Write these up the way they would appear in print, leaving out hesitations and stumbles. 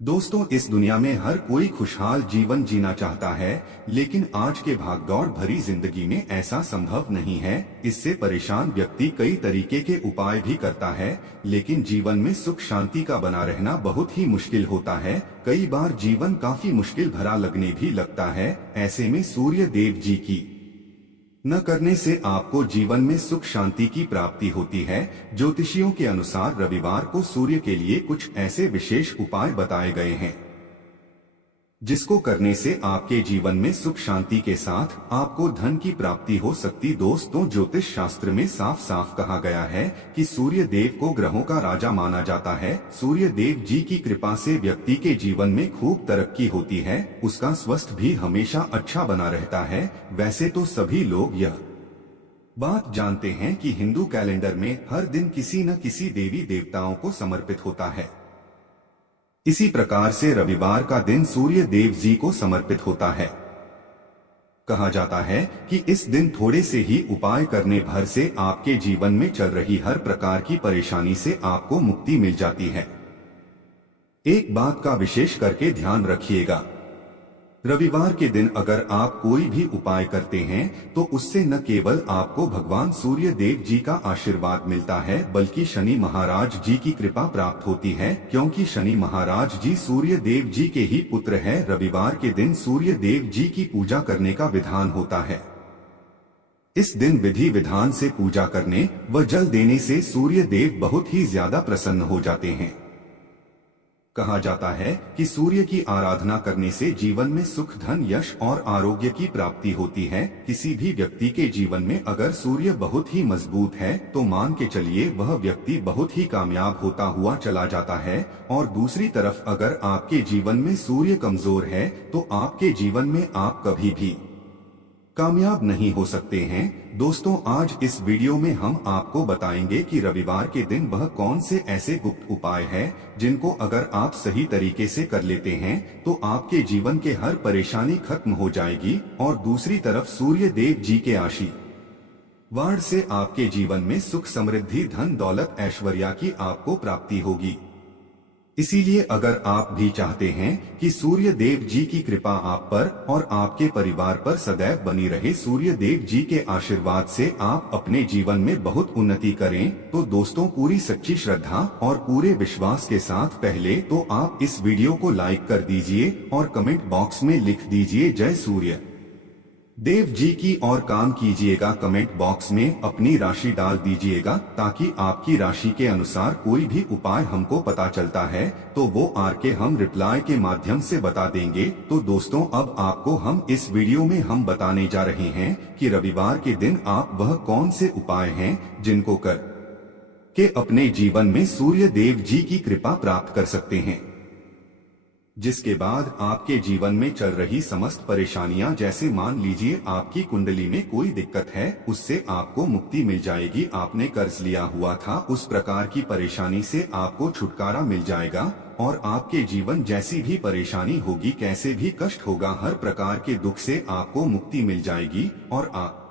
दोस्तों, इस दुनिया में हर कोई खुशहाल जीवन जीना चाहता है, लेकिन आज के भागदौड़ भरी जिंदगी में ऐसा संभव नहीं है। इससे परेशान व्यक्ति कई तरीके के उपाय भी करता है, लेकिन जीवन में सुख शांति का बना रहना बहुत ही मुश्किल होता है। कई बार जीवन काफी मुश्किल भरा लगने भी लगता है। ऐसे में सूर्य देव जी की न करने से आपको जीवन में सुख शांति की प्राप्ति होती है। ज्योतिषियों के अनुसार रविवार को सूर्य के लिए कुछ ऐसे विशेष उपाय बताए गए हैं जिसको करने से आपके जीवन में सुख शांति के साथ आपको धन की प्राप्ति हो सकती। दोस्तों, ज्योतिष शास्त्र में साफ साफ कहा गया है कि सूर्य देव को ग्रहों का राजा माना जाता है। सूर्य देव जी की कृपा से व्यक्ति के जीवन में खूब तरक्की होती है, उसका स्वास्थ्य भी हमेशा अच्छा बना रहता है। वैसे तो सभी लोग यह बात जानते हैं कि हिंदू कैलेंडर में हर दिन किसी न किसी देवी देवताओं को समर्पित होता है। इसी प्रकार से रविवार का दिन सूर्य देव जी को समर्पित होता है। कहा जाता है कि इस दिन थोड़े से ही उपाय करने भर से आपके जीवन में चल रही हर प्रकार की परेशानी से आपको मुक्ति मिल जाती है। एक बात का विशेष करके ध्यान रखिएगा, रविवार के दिन अगर आप कोई भी उपाय करते हैं तो उससे न केवल आपको भगवान सूर्य देव जी का आशीर्वाद मिलता है, बल्कि शनि महाराज जी की कृपा प्राप्त होती है, क्योंकि शनि महाराज जी सूर्य देव जी के ही पुत्र है। रविवार के दिन सूर्य देव जी की पूजा करने का विधान होता है। इस दिन विधि विधान से पूजा करने व जल देने से सूर्य देव बहुत ही ज्यादा प्रसन्न हो जाते हैं। कहा जाता है कि सूर्य की आराधना करने से जीवन में सुख, धन, यश और आरोग्य की प्राप्ति होती है। किसी भी व्यक्ति के जीवन में अगर सूर्य बहुत ही मजबूत है तो मान के चलिए वह व्यक्ति बहुत ही कामयाब होता हुआ चला जाता है। और दूसरी तरफ अगर आपके जीवन में सूर्य कमजोर है तो आपके जीवन में आप कभी भी कामयाब नहीं हो सकते हैं। दोस्तों, आज इस वीडियो में हम आपको बताएंगे कि रविवार के दिन वह कौन से ऐसे गुप्त उपाय हैं जिनको अगर आप सही तरीके से कर लेते हैं तो आपके जीवन के हर परेशानी खत्म हो जाएगी। और दूसरी तरफ सूर्य देव जी के आशीर्वाद से आपके जीवन में सुख, समृद्धि, धन, दौलत, ऐश्वर्य की आपको प्राप्ति होगी। इसीलिए अगर आप भी चाहते हैं कि सूर्य देव जी की कृपा आप पर और आपके परिवार पर सदैव बनी रहे, सूर्य देव जी के आशीर्वाद से आप अपने जीवन में बहुत उन्नति करें, तो दोस्तों पूरी सच्ची श्रद्धा और पूरे विश्वास के साथ पहले तो आप इस वीडियो को लाइक कर दीजिए और कमेंट बॉक्स में लिख दीजिए जय सूर्य देव जी की, और काम कीजिएगा कमेंट बॉक्स में अपनी राशि डाल दीजिएगा, ताकि आपकी राशि के अनुसार कोई भी उपाय हमको पता चलता है तो वो आके हम रिप्लाई के माध्यम से बता देंगे। तो दोस्तों, अब आपको हम इस वीडियो में हम बताने जा रहे हैं कि रविवार के दिन आप वह कौन से उपाय हैं जिनको कर के अपने जीवन में सूर्य देव जी की कृपा प्राप्त कर सकते हैं, जिसके बाद आपके जीवन में चल रही समस्त परेशानियां, जैसे मान लीजिए आपकी कुंडली में कोई दिक्कत है, उससे आपको मुक्ति मिल जाएगी। आपने कर्ज लिया हुआ था, उस प्रकार की परेशानी से आपको छुटकारा मिल जाएगा। और आपके जीवन जैसी भी परेशानी होगी, कैसे भी कष्ट होगा, हर प्रकार के दुख से आपको मुक्ति मिल जाएगी। और आप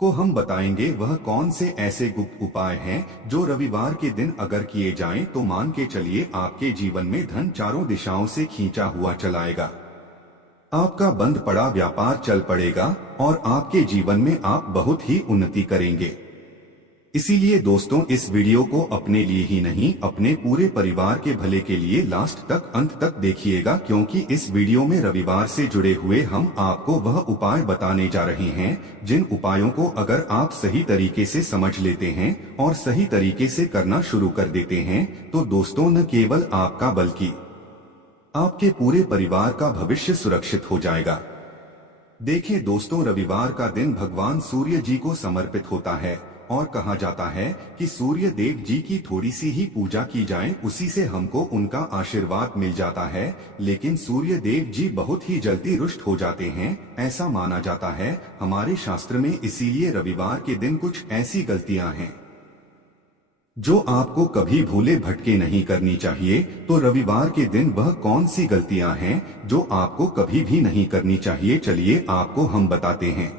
को हम बताएंगे वह कौन से ऐसे गुप्त उपाय हैं जो रविवार के दिन अगर किए जाएं तो मान के चलिए आपके जीवन में धन चारों दिशाओं से खींचा हुआ चलाएगा, आपका बंद पड़ा व्यापार चल पड़ेगा और आपके जीवन में आप बहुत ही उन्नति करेंगे। इसीलिए दोस्तों, इस वीडियो को अपने लिए ही नहीं, अपने पूरे परिवार के भले के लिए लास्ट तक, अंत तक देखिएगा, क्योंकि इस वीडियो में रविवार से जुड़े हुए हम आपको वह उपाय बताने जा रहे हैं जिन उपायों को अगर आप सही तरीके से समझ लेते हैं और सही तरीके से करना शुरू कर देते हैं तो दोस्तों, न केवल आपका बल्कि आपके पूरे परिवार का भविष्य सुरक्षित हो जाएगा। देखिए दोस्तों, रविवार का दिन भगवान सूर्य जी को समर्पित होता है और कहा जाता है कि सूर्य देव जी की थोड़ी सी ही पूजा की जाए, उसी से हमको उनका आशीर्वाद मिल जाता है। लेकिन सूर्य देव जी बहुत ही जल्दी रुष्ट हो जाते हैं, ऐसा माना जाता है हमारे शास्त्र में। इसीलिए रविवार के दिन कुछ ऐसी गलतियां हैं जो आपको कभी भूले भटके नहीं करनी चाहिए। तो रविवार के दिन वह कौन सी गलतियां हैं जो आपको कभी भी नहीं करनी चाहिए, चलिए आपको हम बताते हैं।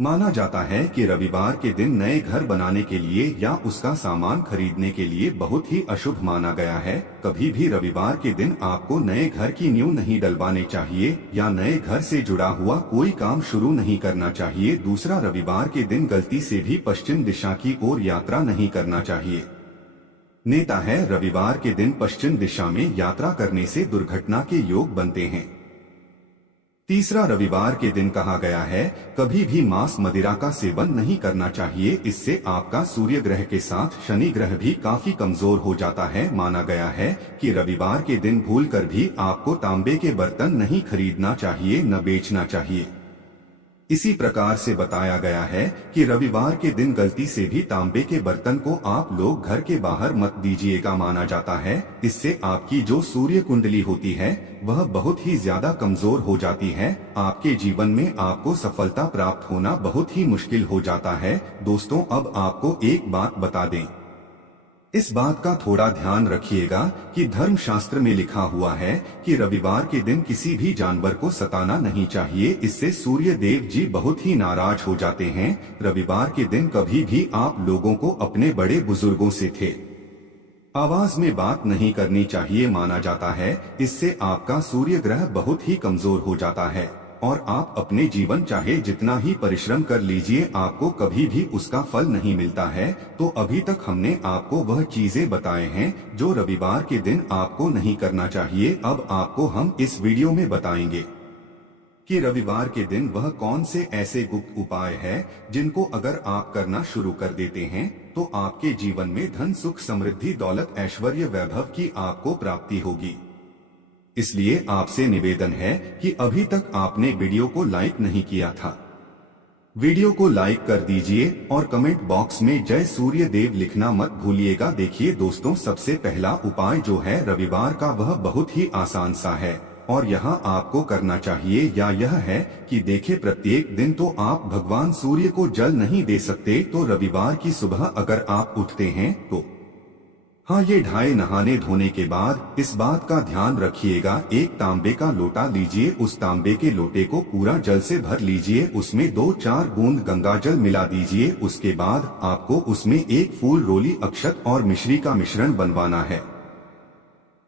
माना जाता है कि रविवार के दिन नए घर बनाने के लिए या उसका सामान खरीदने के लिए बहुत ही अशुभ माना गया है। कभी भी रविवार के दिन आपको नए घर की नींव नहीं डलवानी चाहिए या नए घर से जुड़ा हुआ कोई काम शुरू नहीं करना चाहिए। दूसरा, रविवार के दिन गलती से भी पश्चिम दिशा की ओर यात्रा नहीं करना चाहिए। नेता है, रविवार के दिन पश्चिम दिशा में यात्रा करने से दुर्घटना के योग बनते हैं। तीसरा, रविवार के दिन कहा गया है कभी भी मांस मदिरा का सेवन नहीं करना चाहिए। इससे आपका सूर्य ग्रह के साथ शनि ग्रह भी काफी कमजोर हो जाता है। माना गया है कि रविवार के दिन भूलकर भी आपको तांबे के बर्तन नहीं खरीदना चाहिए, न बेचना चाहिए। इसी प्रकार से बताया गया है कि रविवार के दिन गलती से भी तांबे के बर्तन को आप लोग घर के बाहर मत दीजिएगा। माना जाता है इससे आपकी जो सूर्य कुंडली होती है वह बहुत ही ज्यादा कमजोर हो जाती है। आपके जीवन में आपको सफलता प्राप्त होना बहुत ही मुश्किल हो जाता है। दोस्तों, अब आपको एक बात बता दें, इस बात का थोड़ा ध्यान रखिएगा कि धर्मशास्त्र में लिखा हुआ है कि रविवार के दिन किसी भी जानवर को सताना नहीं चाहिए। इससे सूर्य देव जी बहुत ही नाराज हो जाते हैं। रविवार के दिन कभी भी आप लोगों को अपने बड़े बुजुर्गों से थे आवाज में बात नहीं करनी चाहिए। माना जाता है इससे आपका सूर्य ग्रह बहुत ही कमजोर हो जाता है और आप अपने जीवन चाहे जितना ही परिश्रम कर लीजिए आपको कभी भी उसका फल नहीं मिलता है। तो अभी तक हमने आपको वह चीजें बताए हैं जो रविवार के दिन आपको नहीं करना चाहिए। अब आपको हम इस वीडियो में बताएंगे कि रविवार के दिन वह कौन से ऐसे गुप्त उपाय है जिनको अगर आप करना शुरू कर देते हैं तो आपके जीवन में धन, सुख, समृद्धि, दौलत, ऐश्वर्य, वैभव की आपको प्राप्ति होगी। इसलिए आपसे निवेदन है कि अभी तक आपने वीडियो को लाइक नहीं किया था, वीडियो को लाइक कर दीजिए और कमेंट बॉक्स में जय सूर्य देव लिखना मत भूलिएगा। देखिए दोस्तों, सबसे पहला उपाय जो है रविवार का वह बहुत ही आसान सा है और यहाँ आपको करना चाहिए या यह है कि देखे प्रत्येक दिन तो आप भगवान सूर्य को जल नहीं दे सकते, तो रविवार की सुबह अगर आप उठते हैं तो हाँ, ये नहाने धोने के बाद इस बात का ध्यान रखिएगा, एक तांबे का लोटा लीजिए, उस तांबे के लोटे को पूरा जल से भर लीजिए, उसमें 2-4 बूंद गंगा जल मिला दीजिए। उसके बाद आपको उसमें एक फूल, रोली, अक्षत और मिश्री का मिश्रण बनवाना है।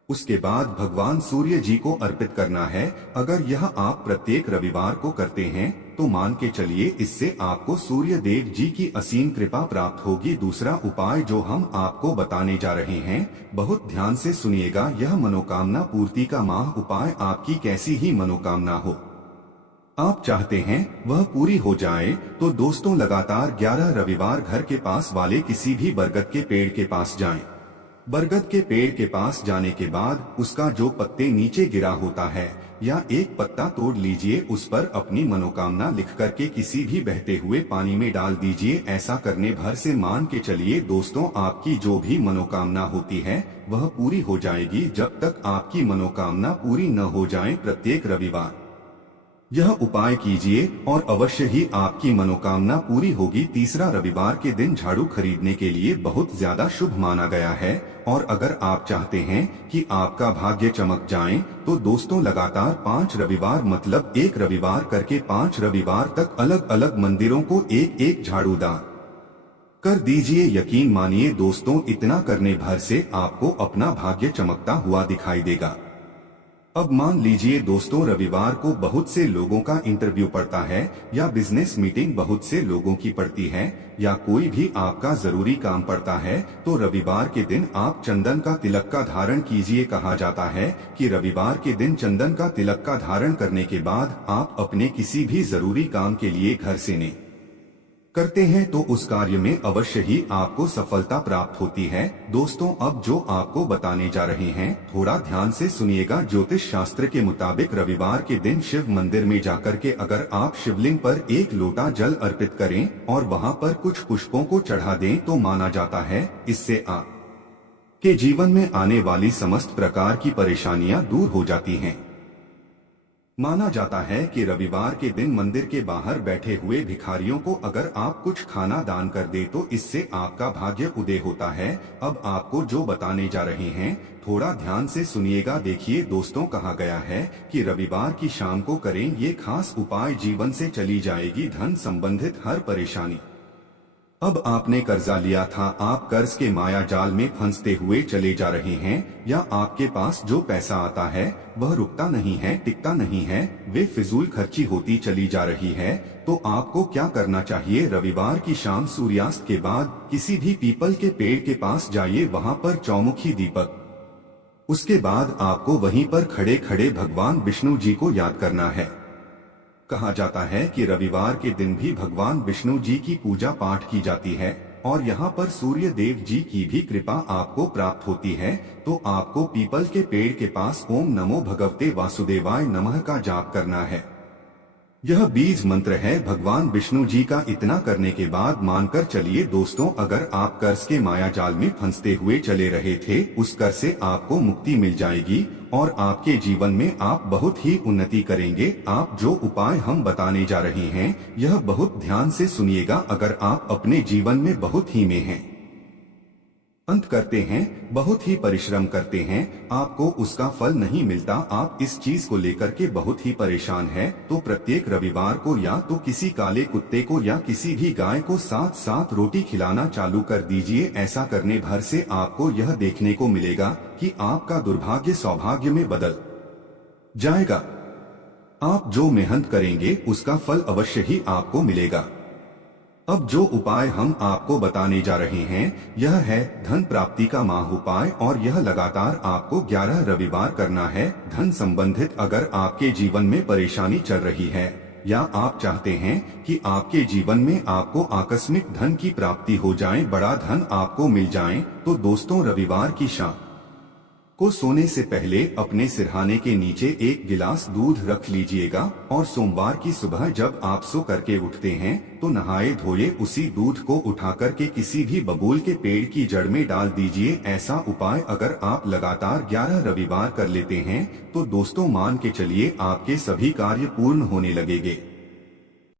उसके बाद भगवान सूर्य जी को अर्पित करना है। अगर यह आप प्रत्येक रविवार को करते हैं तो मान के चलिए इससे आपको सूर्य देव जी की असीम कृपा प्राप्त होगी। दूसरा उपाय जो हम आपको बताने जा रहे हैं, बहुत ध्यान से सुनिएगा। यह मनोकामना पूर्ति का माह उपाय आपकी कैसी ही मनोकामना हो आप चाहते हैं वह पूरी हो जाए तो दोस्तों लगातार 11 रविवार घर के पास वाले किसी भी बरगद के पेड़ के पास जाएं। बरगद के पेड़ के पास जाने के बाद उसका जो पत्ते नीचे गिरा होता है या एक पत्ता तोड़ लीजिए, उस पर अपनी मनोकामना लिख करके किसी भी बहते हुए पानी में डाल दीजिए। ऐसा करने भर से मान के चलिए दोस्तों, आपकी जो भी मनोकामना होती है वह पूरी हो जाएगी। जब तक आपकी मनोकामना पूरी न हो जाए प्रत्येक रविवार यह उपाय कीजिए और अवश्य ही आपकी मनोकामना पूरी होगी। तीसरा, रविवार के दिन झाड़ू खरीदने के लिए बहुत ज्यादा शुभ माना गया है और अगर आप चाहते हैं कि आपका भाग्य चमक जाए तो दोस्तों लगातार 5 रविवार मतलब एक रविवार करके 5 रविवार तक अलग अलग मंदिरों को एक एक झाड़ू दान कर दीजिए। यकीन मानिए दोस्तों, इतना करने भर से आपको अपना भाग्य चमकता हुआ दिखाई देगा। अब मान लीजिए दोस्तों, रविवार को बहुत से लोगों का इंटरव्यू पड़ता है या बिजनेस मीटिंग बहुत से लोगों की पड़ती है या कोई भी आपका जरूरी काम पड़ता है, तो रविवार के दिन आप चंदन का तिलक का धारण कीजिए। कहा जाता है कि रविवार के दिन चंदन का तिलक का धारण करने के बाद आप अपने किसी भी जरूरी काम के लिए घर से ने करते हैं तो उस कार्य में अवश्य ही आपको सफलता प्राप्त होती है। दोस्तों, अब जो आपको बताने जा रहे हैं थोड़ा ध्यान से सुनिएगा। ज्योतिष शास्त्र के मुताबिक रविवार के दिन शिव मंदिर में जाकर के अगर आप शिवलिंग पर एक लोटा जल अर्पित करें और वहां पर कुछ पुष्पों को चढ़ा दें तो माना जाता है इससे आप के जीवन में आने वाली समस्त प्रकार की परेशानियां दूर हो जाती हैं। माना जाता है कि रविवार के दिन मंदिर के बाहर बैठे हुए भिखारियों को अगर आप कुछ खाना दान कर दे तो इससे आपका भाग्य उदय होता है। अब आपको जो बताने जा रहे हैं थोड़ा ध्यान से सुनिएगा। देखिए दोस्तों, कहा गया है कि रविवार की शाम को करें ये खास उपाय, जीवन से चली जाएगी धन संबंधित हर परेशानी। अब आपने कर्जा लिया था, आप कर्ज के माया जाल में फंसते हुए चले जा रहे हैं, या आपके पास जो पैसा आता है वह रुकता नहीं है, टिकता नहीं है, वे फिजूल खर्ची होती चली जा रही है, तो आपको क्या करना चाहिए? रविवार की शाम सूर्यास्त के बाद किसी भी पीपल के पेड़ के पास जाइए, वहां पर चौमुखी दीपक, उसके बाद आपको वहीं पर खड़े खड़े भगवान विष्णु जी को याद करना है। कहा जाता है कि रविवार के दिन भी भगवान विष्णु जी की पूजा पाठ की जाती है और यहाँ पर सूर्य देव जी की भी कृपा आपको प्राप्त होती है। तो आपको पीपल के पेड़ के पास ओम नमो भगवते वासुदेवाय नमः का जाप करना है। यह बीज मंत्र है भगवान विष्णु जी का। इतना करने के बाद मानकर चलिए दोस्तों, अगर आप कर्ज के माया जाल में फंसते हुए चले रहे थे, उस कर्ज से आपको मुक्ति मिल जाएगी और आपके जीवन में आप बहुत ही उन्नति करेंगे। आप जो उपाय हम बताने जा रहे हैं यह बहुत ध्यान से सुनिएगा। अगर आप अपने जीवन में बहुत ही में हैं, अंत करते हैं, बहुत ही परिश्रम करते हैं, आपको उसका फल नहीं मिलता, आप इस चीज को लेकर के बहुत ही परेशान हैं, तो प्रत्येक रविवार को या तो किसी काले कुत्ते को या किसी भी गाय को साथ साथ रोटी खिलाना चालू कर दीजिए। ऐसा करने भर से आपको यह देखने को मिलेगा कि आपका दुर्भाग्य सौभाग्य में बदल जाएगा। आप जो मेहनत करेंगे उसका फल अवश्य ही आपको मिलेगा। अब जो उपाय हम आपको बताने जा रहे हैं यह है धन प्राप्ति का महाउपाय और यह लगातार आपको 11 रविवार करना है। धन संबंधित अगर आपके जीवन में परेशानी चल रही है या आप चाहते हैं कि आपके जीवन में आपको आकस्मिक धन की प्राप्ति हो जाए, बड़ा धन आपको मिल जाए, तो दोस्तों रविवार की शाम को सोने से पहले अपने सिरहाने के नीचे एक गिलास दूध रख लीजिएगा और सोमवार की सुबह जब आप सो करके उठते हैं तो नहाए धोए उसी दूध को उठा करके किसी भी बबूल के पेड़ की जड़ में डाल दीजिए। ऐसा उपाय अगर आप लगातार 11 रविवार कर लेते हैं तो दोस्तों मान के चलिए आपके सभी कार्य पूर्ण होने लगेंगे।